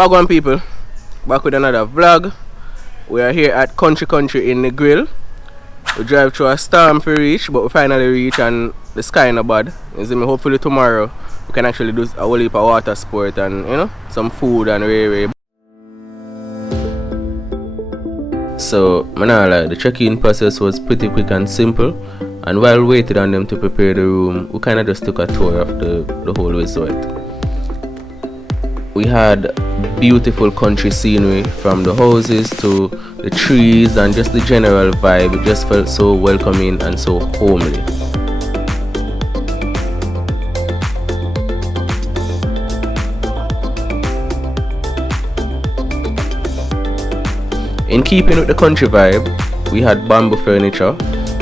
Wagwan people, back with another vlog. We are here at Country in Negril. We drive through a storm for reach, but we finally reach and the sky not bad. You see me, hopefully tomorrow we can actually do a whole heap of water sport and some food and way. So the check-in process was pretty quick and simple, and while we waited on them to prepare the room, we kinda just took a tour of the whole resort. We had beautiful country scenery from the houses to the trees and just the general vibe. It just felt so welcoming and so homely. In keeping with the country vibe, we had bamboo furniture,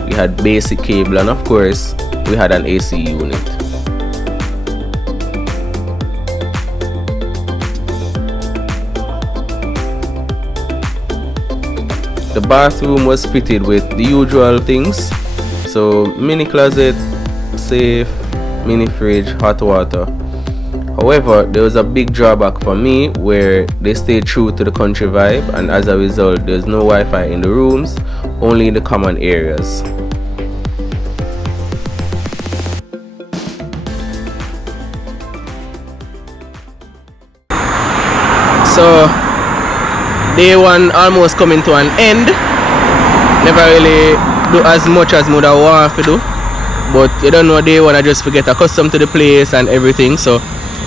we had basic cable, and of course we had an AC unit. The bathroom was fitted with the usual things, so mini closet, safe, mini fridge, hot water. However, there was a big drawback for me where they stayed true to the country vibe, and as a result there's no Wi-Fi in the rooms, only in the common areas. So day one almost coming to an end. Never really do as much as I want to do, but you don't know, day one I just forget accustomed to the place and everything. So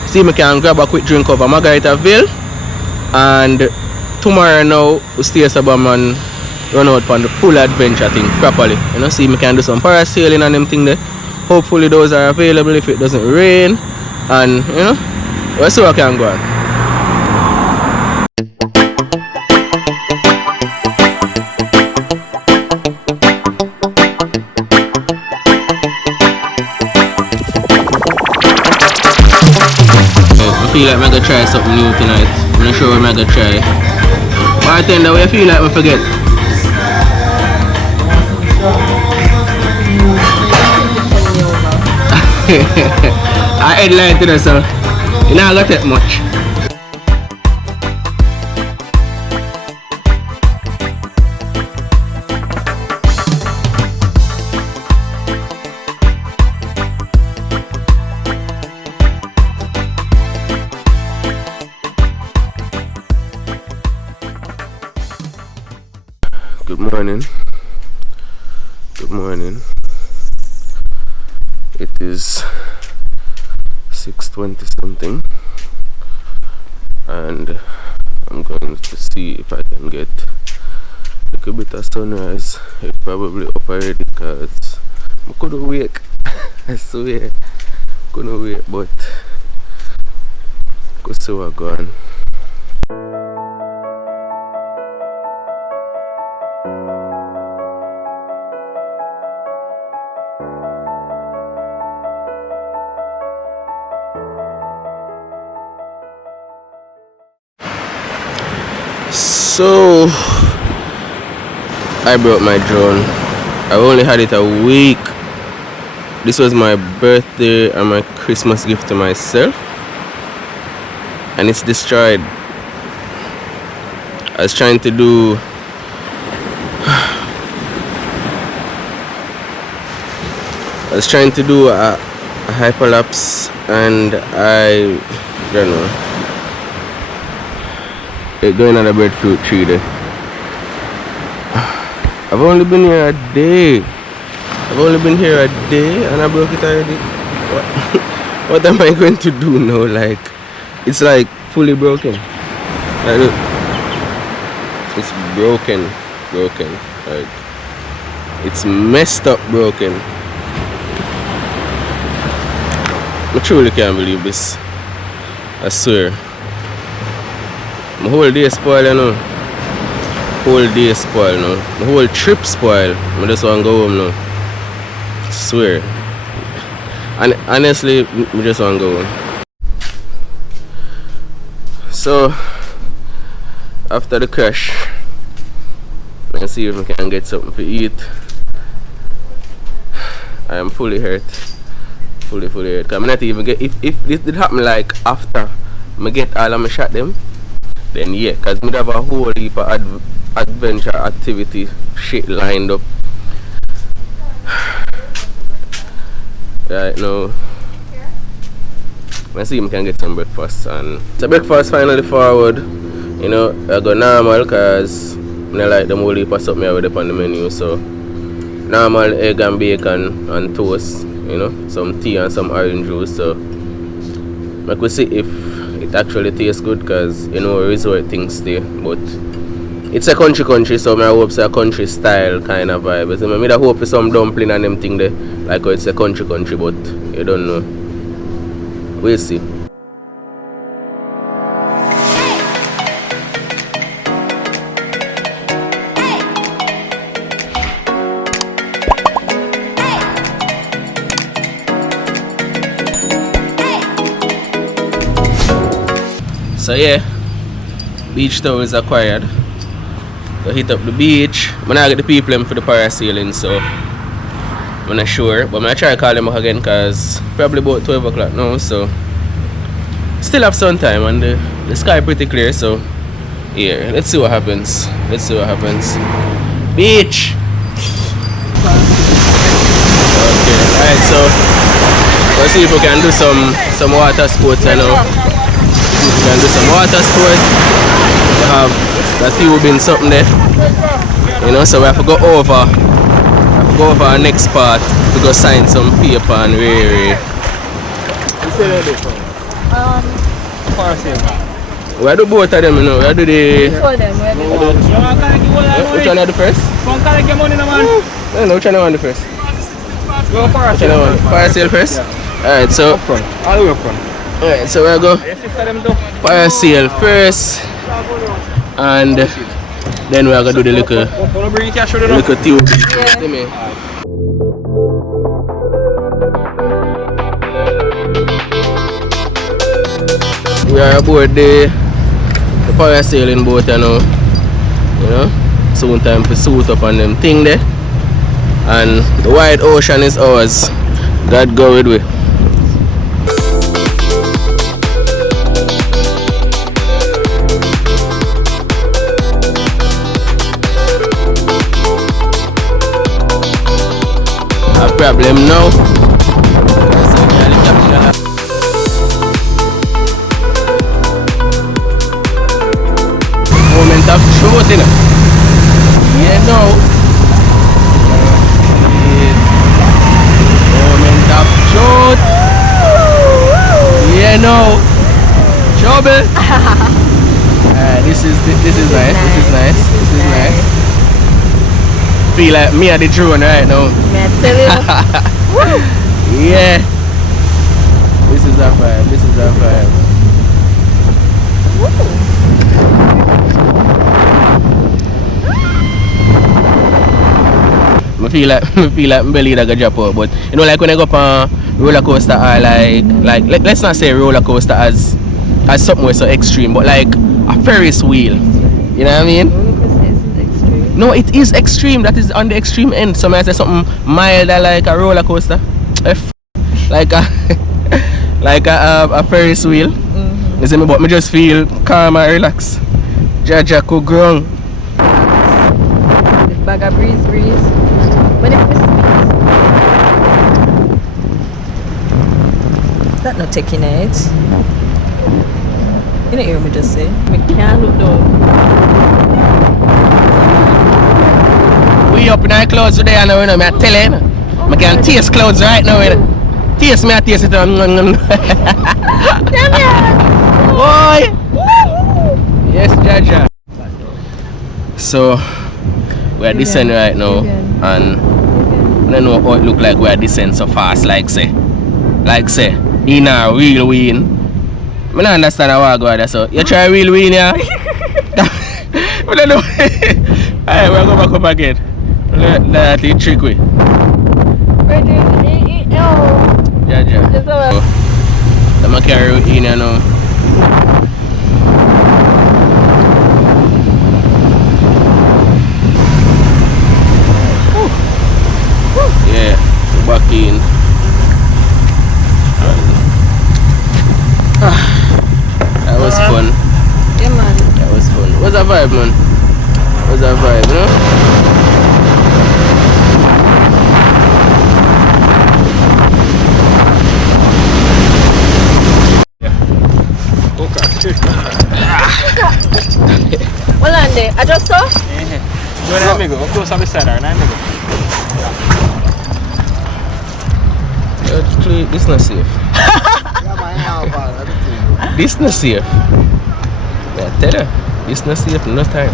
see, me can grab a quick drink over Margaritaville, and tomorrow now we stay some and run out on the full adventure thing properly. See, me can do some parasailing and them thing there. Hopefully those are available if it doesn't rain, and we'll see what can go on. I feel like I'm gonna try something new tonight. I'm not sure what I'm gonna try. Bartender, what you feel like I forget? I headline to this, so you know I got that much. Good morning. It is 6:20 something, and I'm going to see if I can get a little bit of sunrise. It's probably up already because I couldn't wake. I swear, couldn't wake, but could see what's going on. So I brought my drone. I've only had it a week. This was my birthday and my Christmas gift to myself, and it's destroyed. I was trying to do a hyperlapse, and I don't know. It's going on a breadfruit tree there. I've only been here a day. And I broke it already. What am I going to do now? Like, it's like fully broken. It's broken. Like, it's messed up broken. I truly can't believe this. I swear. My whole day spoil, My whole trip spoil. I just want to go home now. I swear. And honestly, I just want to go home. So, after the crash, let's see if I can get something to eat. I am fully hurt. Fully hurt. Cause I'm not even get, if this did happen like after I get all of my shot them, then yeah, because we have a whole heap of adventure activity shit lined up. Right now, I see him can get some breakfast, and the breakfast finally forward. You know, I go normal because I like the whole heap of something I would up on the menu. So normal egg and bacon and toast, you know, some tea and some orange juice. So I could see if it actually tastes good, because you know resort things there, but it's a country, so I hope it's a country style kind of vibe. So I hope for some dumpling and them thing there, like it's a country, but you don't know. We'll see. So yeah, beach tour is acquired. So hit up the beach. I'm not get the people in for the parasailing, so I'm not sure. But I'm gonna try to call them back again, because probably about 12 o'clock now, so still have some time, and the sky pretty clear, so yeah, let's see what happens. Beach! Okay, alright, so let's see if we can do some water sports, you know. We can do some water sports. We have the tube in something there, you know, so we have to go over our next part to go sign some paper and we do both of them, you know. We do the which one are the first? No, which one are the first? Parasail first? Alright, so alright, so we'll go parasail first, and then we're gonna do the little tube. We are aboard the parasailing boat, you know. Soon time to suit up on them thing there, and the wide ocean is ours. God go with we. Problem now. Moment of truth, you know. Yeah, no. Moment of truth. Yeah, no. Trouble. This is nice. Feel like me at the drone right now. Yeah. This is our vibe. I feel like my belly that got drop out, but you know, like when I go up on roller coaster, or like let's not say roller coaster as something so extreme, but like a Ferris wheel. You know what I mean? No, it is extreme. That is on the extreme end. So I say something milder, like a roller coaster, like a Ferris wheel. You see me, but me just feel calm and relax. Jaja could ground. The bag of breeze. When it that not taking it. You don't hear me just say. I can't look down. We up in our clouds today, and I'm telling you, I can taste clouds right now. Taste me, I taste it. Boy! Yes, Jaja. So, we're descending right now, and I don't know how it look like we're descending so fast, like say, in a real wind. I don't understand how I go there, so you try real wind, yeah? I don't know. Alright, we'll go back up again. That's the trick way. Jaja. I'm gonna carry you in, you know. Yeah, back in. That was fun. Yeah, man. That vibe, man. It was a vibe, you know? Well, Andy, I just saw. Go there, amigo. Go close up beside her, amigo. This not safe. This not safe. Yeah, tell her. This not safe, no time.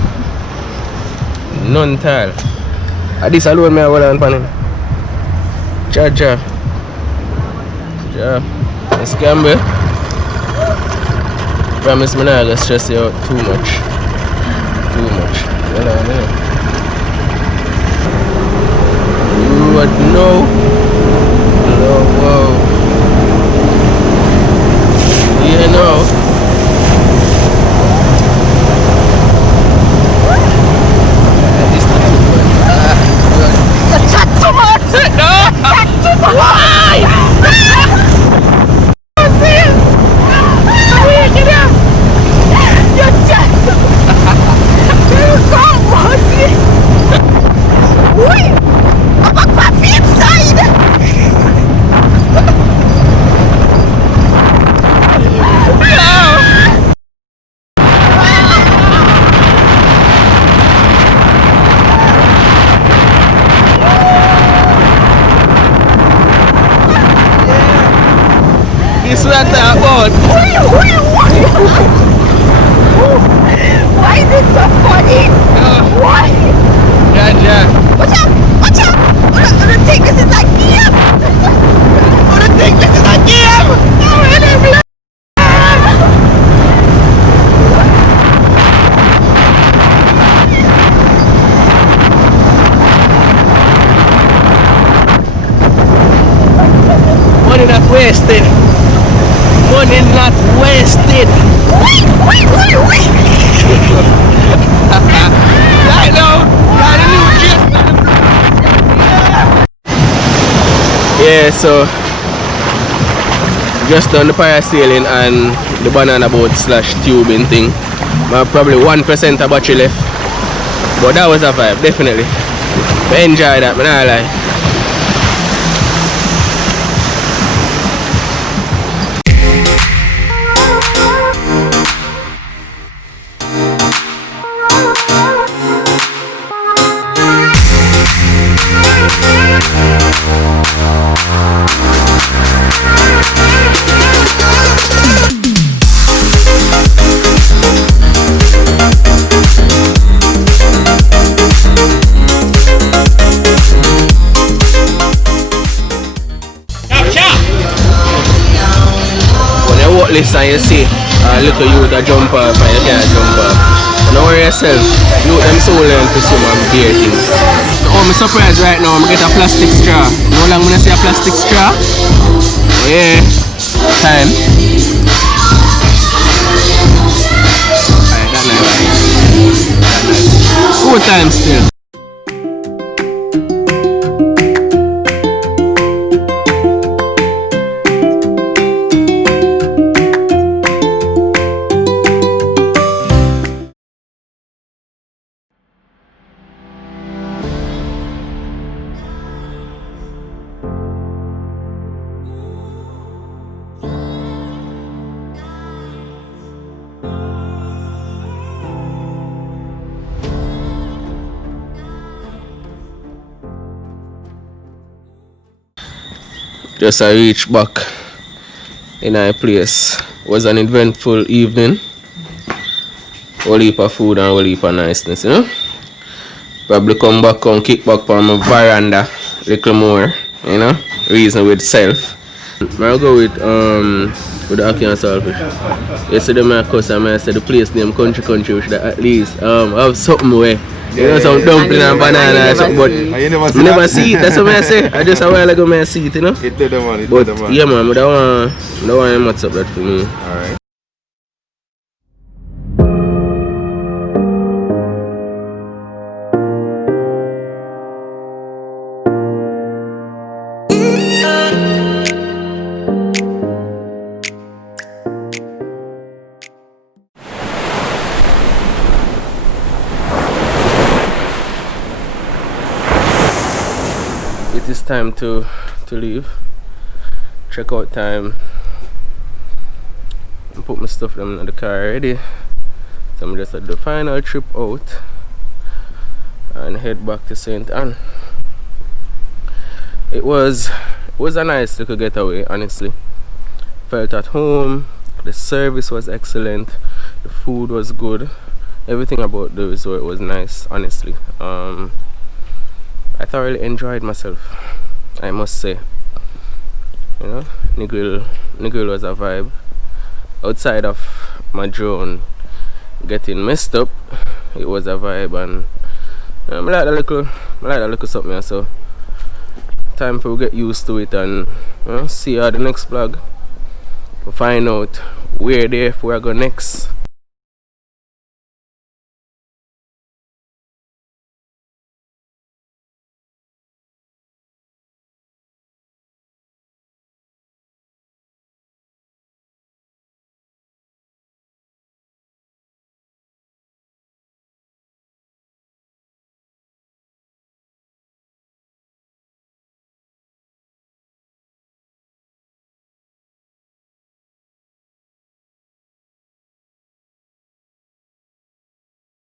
None at all. This alone me I hold on for him. Ja. This can be. Promise me not to stress you out too much. Hold on, What no? Whoa. Yeah, no. Chat too much! No! Chat too much! Why? You chat too much! Wait! I'm on my feet side! It's not that bad. Why is this so funny? Why? Ja. Watch out! I don't think this is a game! Money not wasted. Money not wasted. Wait! I know. Got a new dress. Yeah, so just done the parasailing and the banana boat / tubing thing. Probably 1% of battery left. But that was a vibe, definitely. I enjoy that, man, I lie. And you see look at you that jump up and you can't jump up. Don't worry yourself. You them so learn to swim and bear things. Oh, I'm surprised right now. I'm get a plastic straw. You know how long I'm gonna see a plastic straw? Oh yeah. Time. Alright, that nice. 4 times still. Just I reached back in our place. It was an eventful evening. Whole heap of food and whole heap of niceness, you know. Probably come back and kick back on my veranda little more, you know. Reason with self. I'll go with the ackee and saltfish. Yesterday my cousin I said the place name country we should at least have something where you know, some dumpling and banana or something, but I never see it. That's what I say. I just a while ago I see it, you know. It did the man. But yeah, man, I don't want him much up that for me. Alright. it is time to leave. Checkout time. Put my stuff them in the car already. So I'm just at the final trip out and head back to St. Anne. It was a nice little getaway, honestly. Felt at home. The service was excellent. The food was good. Everything about the resort was nice, honestly. I thoroughly enjoyed myself, I must say. You know, Negril was a vibe. Outside of my drone getting messed up, it was a vibe, and I like that little something. So time for we get used to it, and see you at the next vlog. We'll find out where there we are go next.